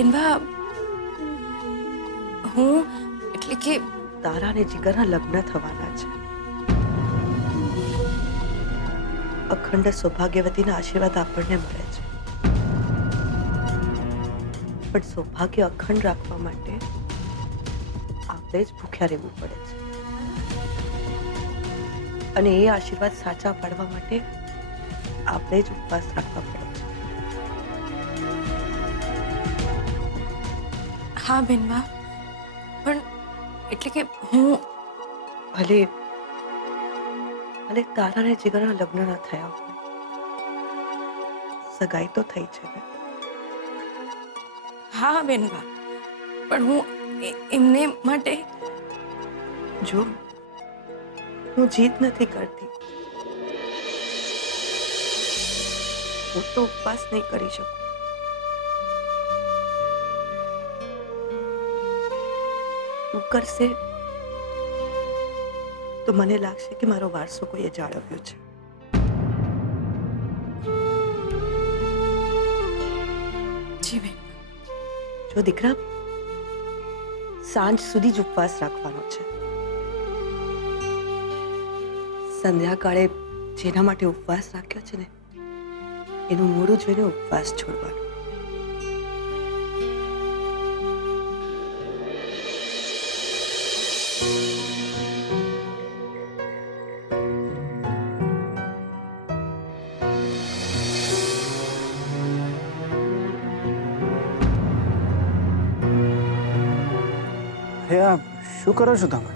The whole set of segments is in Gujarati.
બેનવા હું એટલે કે તારા અને જીગરના લગ્ન થવાના છે. અખંડ સૌભાગ્યવતીના આશીર્વાદ આપણને મળે છે, પણ સૌભાગ્ય અખંડ રાખવા માટે આપણે જ ભૂખ્યા રહેવું પડે છે, અને એ આશીર્વાદ સાચા પાડવા માટે આપણે જ ઉપવાસ રાખવા પડે છે. હા બેનવા, પણ એટલે કે હું ભલે તારા અને જીગરના લગ્ન ન થયા હોય, સગાઈ તો થઈ છે ને. હા બેનવા, પણ હું એમને માટે જો હું જીદ નથી કરતી, હું તો ઉપવાસ નહીં કરી શકું. તું કરશે તો મને લાગશે કે મારો વારસો કોઈએ જાળવ્યો છે. જી બેન. જો દીકરા, સાંજ સુધી જ ઉપવાસ રાખવાનો છે. સંધ્યાકાળે જેના માટે ઉપવાસ રાખ્યો છે ને, એનું મોઢું જોઈને ઉપવાસ છોડવાનો. શું કરો છો તમે?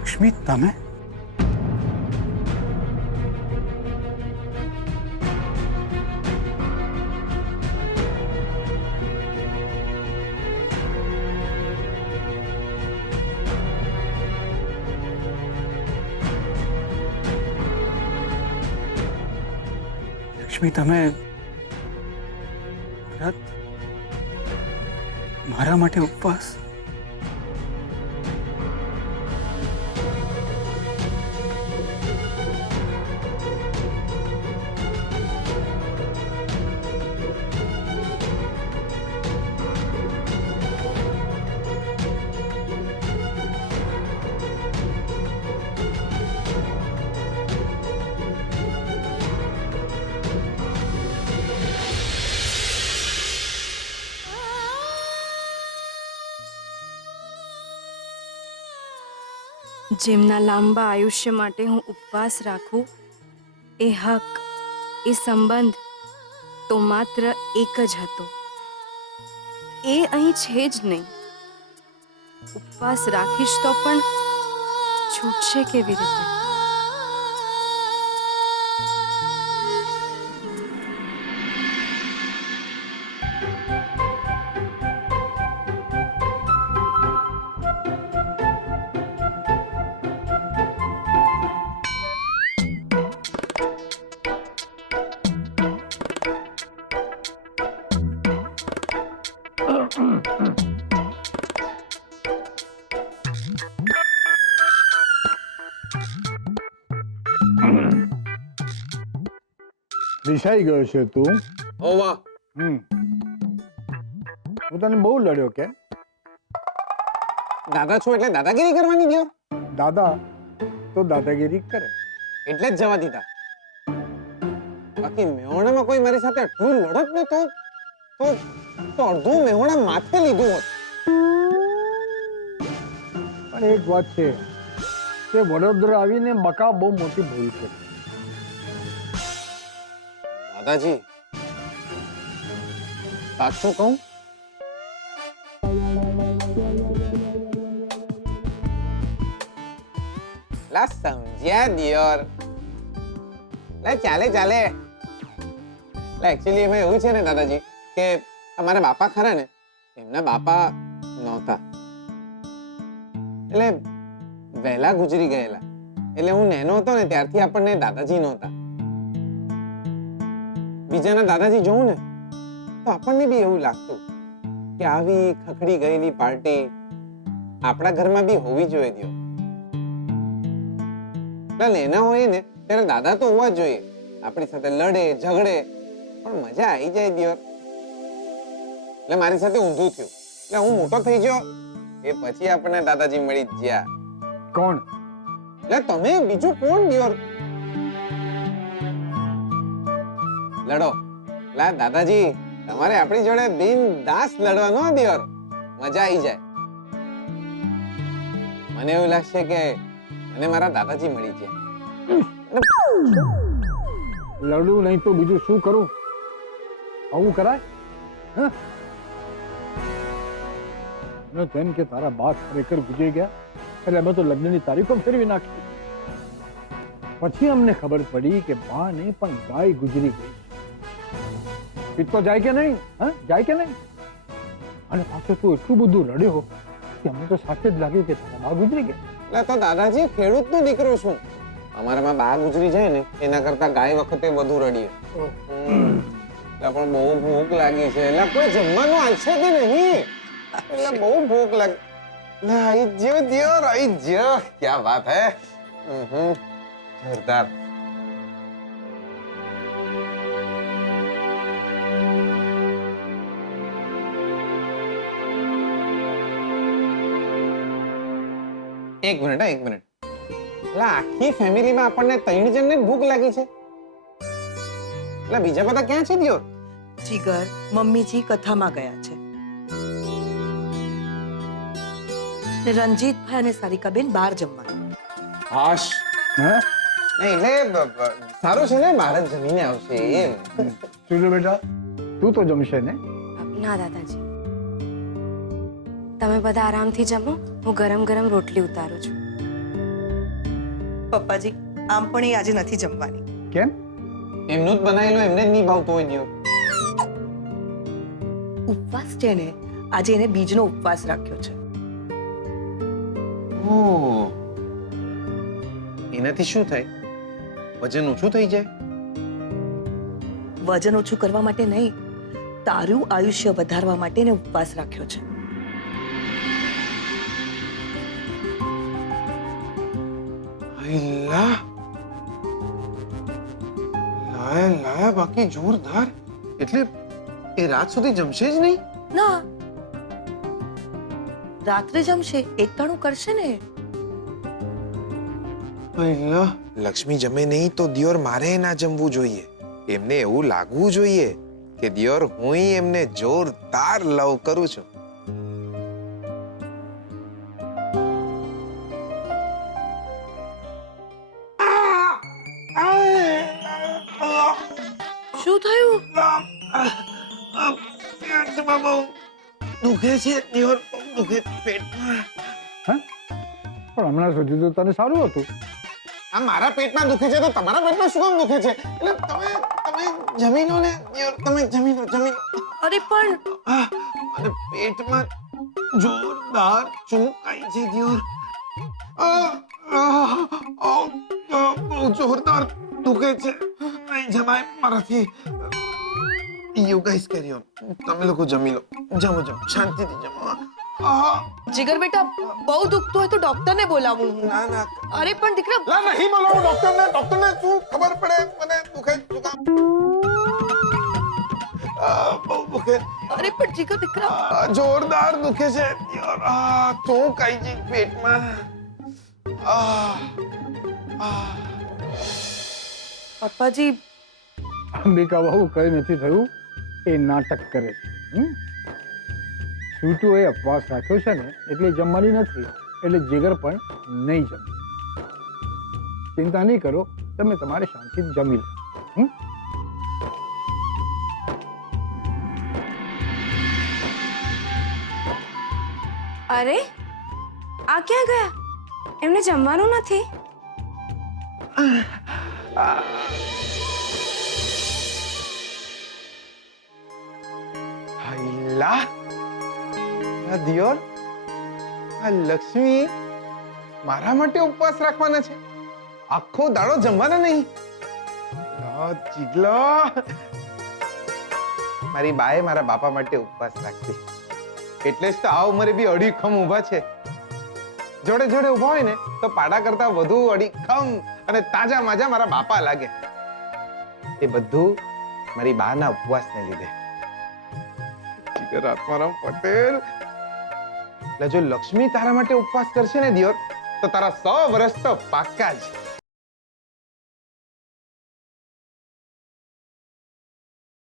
લક્ષ્મી, તમે? લક્ષ્મી, તમે વ્રત, મારા માટે ઉપવાસ? જેમના લાંબા આયુષ્ય માટે હું ઉપવાસ રાખું, એ હક, એ સંબંધ તો માત્ર એક જ હતો. એ અહીં છે જ નહીં. ઉપવાસ રાખીશ તો પણ છૂટશે કેવી રીતે? રિસાઈ ગયો છે તું? ઓ વાહ. હું તને બહુ લડ્યો કે? દાદા છો એટલે દાદાગીરી કરવાની ગયો? દાદા તો દાદાગીરી કરે એટલે જ જવા દીધા. બાકી મેહોણામાં કોઈ મારી સાથે આટલું લડત ને તો અડધું મેહોણા માથે લીધું હોત. પણ એક વાત છે કે વડોદરા આવીને બકા બહુ મોટી ભૂલ કરી. દાદાજી, સાચું કહું? લા સમજ્યા દિયોર. લા ચાલે ચાલે. લા એકચ્યુઅલી એમાં એવું છે ને દાદાજી કે અમારા બાપા ખરા ને, એમના બાપા નહોતા, એટલે વહેલા ગુજરી ગયેલા. એટલે હું નાનો હતો ને ત્યારથી આપણને દાદાજી નહોતા. બીજાના દાદાજી જોઉં ને તો આપણને બી એવું લાગતું કે આવી ખખડી ગયેલી પાર્ટી આપણા ઘરમાં બી હોવી જોઈએ. એટલે લેના હોય ને ત્યારે દાદા તો હોવા જ જોઈએ, આપણી સાથે લડે ઝઘડે પણ મજા આવી જાય દિયોર. એટલે મારી સાથે ઊંધું થયું, એટલે હું મોટો થઈ ગયો એ પછી આપણને દાદાજી મળી જ ગયા. કોણ? એટલે તમે, બીજું કોણ દિયોર? લડો. લા દાદાજી, તમારે આપણી જોડે બિનદાસ લડવાનો દિયોર, મજા આવી જાય. મને એવું લાગશે કે મને મારા દાદાજી મળી ગયા. લડવું નહીં તો બીજું શું કરું? આવું કરાય? હા? અને તેમ કે તારા બા ખરેખર ગુજરી ગયા એટલે અમે તો લગ્નની તારીખો ફેરવી નાખી. પછી અમને ખબર પડી કે બા ને પણ ગાય ગુજરી ગઈ. પિત્ત તો જાય કે નહીં? હા, જાય કે નહીં? અને પાછો તું એટલું બધું રડ્યો કે અમને તો સાચે જ લાગ્યું કે તારા બા ગુજરી ગયા. એટલે તો દાદાજી, ખેડૂતનો દીકરો છું. અમારામાં બા ગુજરી જાય ને એના કરતા ગાય વખતે વધુ રડીએ. એટલે પણ બહુ ભૂખ લાગી છે. એટલે કોઈ જમવાનું આવશે કે નહીં? એટલે બહુ ભૂખ લાગી. લે આઈ જ્યો દિયોર, આઈ જ્યો. ક્યા વાત હે. જોરદાર. એક મિનિટ, એક મિનિટ. એટલે આખી ફેમિલીમાં આપણને 3 જણને ભૂખ લાગી છે. એટલે બીજા બધા ક્યાં છે દિયોર? જીગર, મમ્મીજી કથામાં ગયા છે ને રંજીતભાઈ અને સારિકાબેન બહાર જમવા. હાશ. હા? નહીં, એટલે સારું છે ને, બહાર જ જમીને આવશે એમ. સુજો બેટા, તું તો જમશે ને? ના દાદાજી, તમે બધા આરામથી જમો, હું ગરમ ગરમ રોટલી ઉતારું છું. પપ્પાજી, આમ પણ એ આજે નથી જમવાની. કેમ? એમનું જ બનાવેલું એમને જ નહીં ભાવતું હોય દિયોર. ઉપવાસ છે ને, આજે એને બીજનો ઉપવાસ રાખ્યો છે. ઓહ. એનાથી શું થાય? વજન ઓછું થઈ જાય? વજન ઓછું કરવા માટે નહીં, તારું આયુષ્ય વધારવા માટે એને ઉપવાસ રાખ્યો છે. અલ્લાહ. લાયા બાકી જોરદાર. એટલે એ રાત સુધી જમશે જ નહીં? ના, રાત્રે જમશે, એકટાણું કરશે ને. અલ્લાહ. લક્ષ્મી જમે નહીં તો દિયોર મારે ના જમવું જોઈએ. એમને એવું લાગવું જોઈએ કે દિયોર હું એમને જોરદાર લવ કરું છું. શું થયું? પેટમાં બહુ દુખે છે દિયોર, બહુ દુખે પેટમાં. હા? પણ હમણાં સુધી તો તને સારું હતું. આ મારા પેટમાં દુખે છે તો તમારા પેટમાં શું કામ દુખે છે? એટલે તમે જમી લો ને દિયોર, તમે જમી લો, જમી લો. અરે પણ અને પેટમાં જોરદાર ચૂક આવી છે દિયોર. બહુ જોરદાર દુખે છે. નહીં જમાય મારાથી. You guys carry on. તમે લોકો જમી લો, જમો જમો, શાંતિથી જમો. જીગર બેટા, બહુ દુખતું હોય તો ડોક્ટરને બોલાવું. ના ના, અરે પણ દીકરા, લા નહીં બોલાવો ડોક્ટરને. ડોક્ટરને શું ખબર પડે મને દુખે જુકામ. બહુ દુખે. અરે પણ જીગર દીકરા, જોરદાર દુખે છે યાર. ચૂક આવી ગઈ પેટમાં. પપ્પાજી, અંબિકા બહુ કઈ નથી થયું, એ નાટક કરે છે. છૂટું એ ઉપવાસ રાખ્યો છે ને એટલે જમવાની નથી, એટલે જીગર પણ નહીં જમે. ચિંતા નહીં કરો, તમે તમારે શાંતિથી જમી લો. અરે આ ક્યાં ગયા? એમને જમવાનું નથી? હાયલા. આ દિયોર, આ લક્ષ્મી મારા માટે ઉપવાસ રાખવાના છે? આખો દાડો જમવાના નહીં? ચીગલો. મારી બાએ મારા બાપા માટે ઉપવાસ રાખતી, એટલે જ તો આ ઉંમરે બી અડીખમ ઊભા છે. જોડે જોડે ઊભા હોય ને તો પાડા કરતા વધુ અડીખમ અને તાજા માજા મારા બાપા લાગે. એ બધું મારી બાના ઉપવાસને લીધે. જીગર આત્મારામ પટેલ, એટલે જો લક્ષ્મી તારા માટે ઉપવાસ કરશે ને દિયોર, તો તારા 100 વર્ષ તો પાક્કા જ.